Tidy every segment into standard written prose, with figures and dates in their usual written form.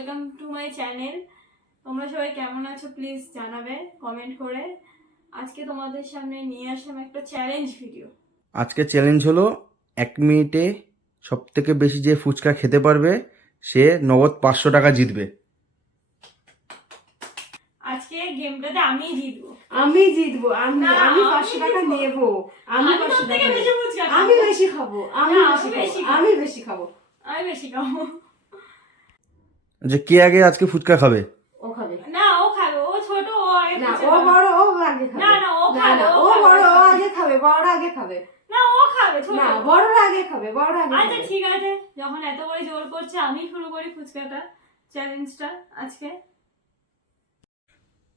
Welcome to my channel. তোমরা সবাই কেমন আছো প্লিজ জানাবে কমেন্ট করে। আজকে তোমাদের সামনে নিয়ে আসলাম একটা চ্যালেঞ্জ ভিডিও। আজকে চ্যালেঞ্জ হলো 1 মিনিটে সব থেকে বেশি যে ফুচকা খেতে পারবে সে নগদ 500 টাকা জিতবে। আজকে গেমটাতে আমিই জিতবো। আমি জিতবো। আমি না, আমি আমি 500 টাকা জিতবো। নেব। আমি আমি 500 সবথেকে টাকা বেশি নেব। ফুচকা খাবো। আমি বেশি খাবো। আমি না, বেশি আমি খাবো। বেশি খাবো। আমি বেশি খাবো। আমি বেশি খাবো। যে কে আগে আজকে ফুচকা খাবে? ও খাবে। না ও খাবে, ও ছোট, ও আগে না ফুচকা ও খাবে। বড়, ও আগে খাবে। না, না, ও খাবে, ও ও বড়, খাবে। ও আগে খাবে। বড়রা আগে খাবে। না ও খাবে ছোট। না বড়রা আগে খাবে। বড়রা আগে আচ্ছা খাবে। ঠিক আছে, যখন এত করে জোর করছে আমি শুরু করি ফুচকাটা চ্যালেঞ্জটা আজকে।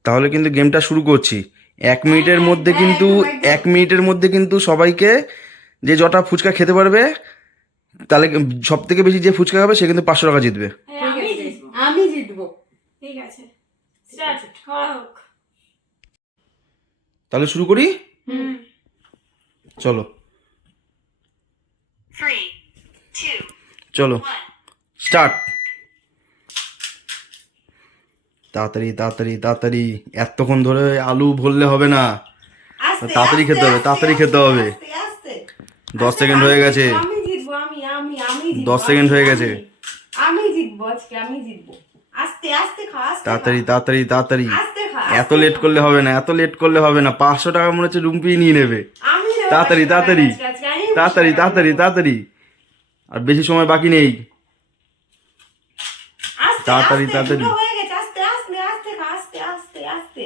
তাহলে কিন্তু গেমটা শুরু করছি। 1 মিনিটের মধ্যে হ্যাঁ, কিন্তু একদম। 1 মিনিটের মধ্যে কিন্তু সবাইকে যে যটা ফুচকা খেতে পারবে তাহলে সব থেকে বেশি যে ফুচকা খাবে সে কিন্তু 500 টাকা জিতবে। হ্যাঁ, ঠিক আমি আছে। জিতবো। আমি জিতবো। ঠিক আছে, স্টার্ট করা হোক। তাহলে শুরু করি, হুম। চলো 3, 2, চলো 1. স্টার্ট। তাড়াতাড়ি তাড়াতাড়ি তাড়াতাড়ি, এতক্ষণ ধরে আলু ভরলে হবে না, আস্তে, তাড়াতাড়ি খেতে হবে, আস্তে, তাড়াতাড়ি আস্তে, খেতে হবে। আস্তে, আস্তে। 10 সেকেন্ড হয়ে গেছে। আমি জিতবো। আমি জিতবো। 10 সেকেন্ড হয়ে গেছে। আমি জিতবো আজকে। আমি জিতবো। আস্তে আস্তে খা। আস্তে তাড়াতাড়ি তাড়াতাড়ি তাড়াতাড়ি, আস্তে খা। এত লেট করলে হবে না, এত লেট করলে হবে না। 500 টাকা মনে হচ্ছে রুম্পি নিয়ে নেবে। আমি নেবো তাড়াতাড়ি 500 টাকা তাড়াতাড়ি আজকে, আমি তাড়াতাড়ি 500 টাকা তাড়াতাড়ি নেবো। তাড়াতাড়ি, আর বেশি সময় বাকি নেই। আস্তে, তাড়াতাড়ি, আস্তে, তাড়াতাড়ি। দুটো হয়ে গেছে। আস্তে আস্তে আস্তে খা। আস্তে আস্তে আস্তে।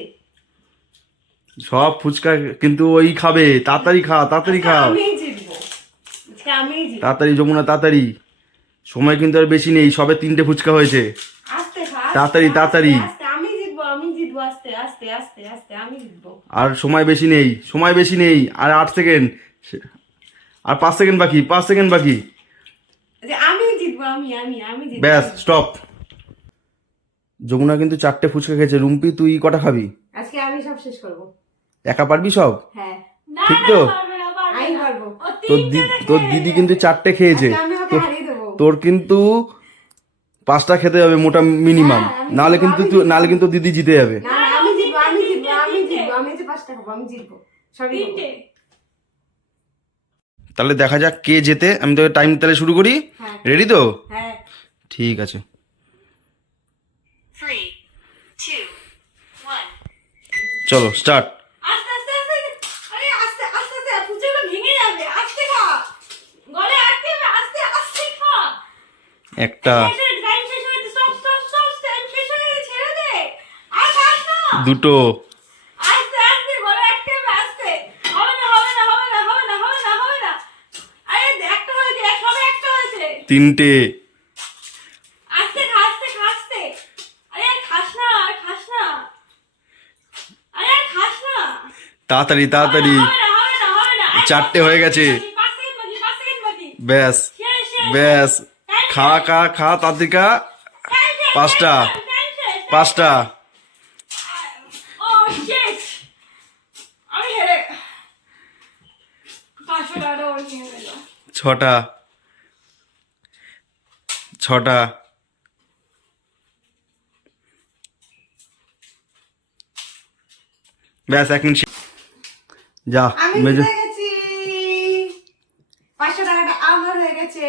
সব ফুচকা কিন্তু ওই খাবে। তাড়াতাড়ি খা, তাড়াতাড়ি আজকে খাও, আমি জিতবো। আজকে আমি জিতবো। তাড়াতাড়ি যমুনা তাড়াতাড়ি। সময় কিন্তু আর বেশি নেই, সবে 3টে ফুচকা হয়েছে। আস্তে খা। তাড়াতাড়ি, তাড়াতাড়ি। আস্তে, আমি জিতবো। আমি জিতবো। আস্তে আস্তে আস্তে আস্তে আমি জিতবো। আর সময় বেশি নেই, সময় বেশি নেই। আর 8 সেকেন্ড, আর 5 সেকেন্ড বাকি, 5 সেকেন্ড বাকি। আচ্ছা, আমি জিতবো। আমি জিতবো। ব্যাস স্টপ। যমুনা কিন্তু 4টে ফুচকা খেয়েছে। রুম্পি তুই কটা খাবি? আজকে আমি সব শেষ করবো। একা পারবি সব? হ্যাঁ, না ঠিক না, তো? পারবে না, পারবে আমি না। পারবো। ও তোর তিনটে তোর খেয়ে দিদি গেছে। কিন্তু 4টে খেয়েছে। আজকে আমি ওকে তো- হারিয়ে দেবো। তোর কিন্তু 5টা খেতে হবে মোটা মিনিমাম, হ্যাঁ, আমি নাহলে জিতবো, কিন্তু আমি জিতবো। নাহলে কিন্তু দিদি জিতে যাবে। না না, আমি জিতবো। আমি তিনটে, জিতবো। আমি তিনটে। জিতবো। আমি যে 5টা খাবো। আমি জিতবো। সবই খাবো। তিনটে। তাহলে দেখা যাক কে জেতে। আমি তোকে টাইম তাহলে শুরু করি। হ্যাঁ। রেডি তো? হ্যাঁ। ঠিক আছে। 3, 2, 1. চলো স্টার্ট। আস্তে আস্তে আস্তে, আরে আস্তে আস্তে আস্তে, ফুচকাগুলো ভেঙে যাবে। আস্তে খা, গলে আটকে যাবে। আস্তে আস্তে খা। একটা, টাইম শেষ হয়ে গেছে। স্টপ স্টপ স্টপ, টাইম শেষ হয়ে গেছে, ছেড়ে দে। আর খাস না। দুটো, আস্তে আস্তে, গলে আটকে যাবে। আস্তে, হবে না হবে না হবে না হবে না হবে না হবে না। আরে একটা হয়েছে, সবে একটা হয়েছে। 3টে, আস্তে খা, আস্তে খা, আস্তে। আরে আর খাস না, আর খাস না। আরে আর খাস না। তাড়াতাড়ি তাড়াতাড়ি। হবে না হবে না হবে না। 4টে হয়ে গেছে। 5 সেকেন্ড বাকি, 5 সেকেন্ড বাকি। ব্যাস শেষ শেষ। ব্যাস, Time খা শেষ। খা খা তাড়াতাড়ি খা। Time শেষ, 5টা, time শেষ, time শেষ, time 5টা, ও শেষ। আমি হেরে 500 টাকা ওর নিয়ে গেল। 6টা, 6টা, ব্যাস 1 মিনিট। যা আমি মেজো। জিতে গেছি। 500 টাকাটা আমার হয়ে গেছে।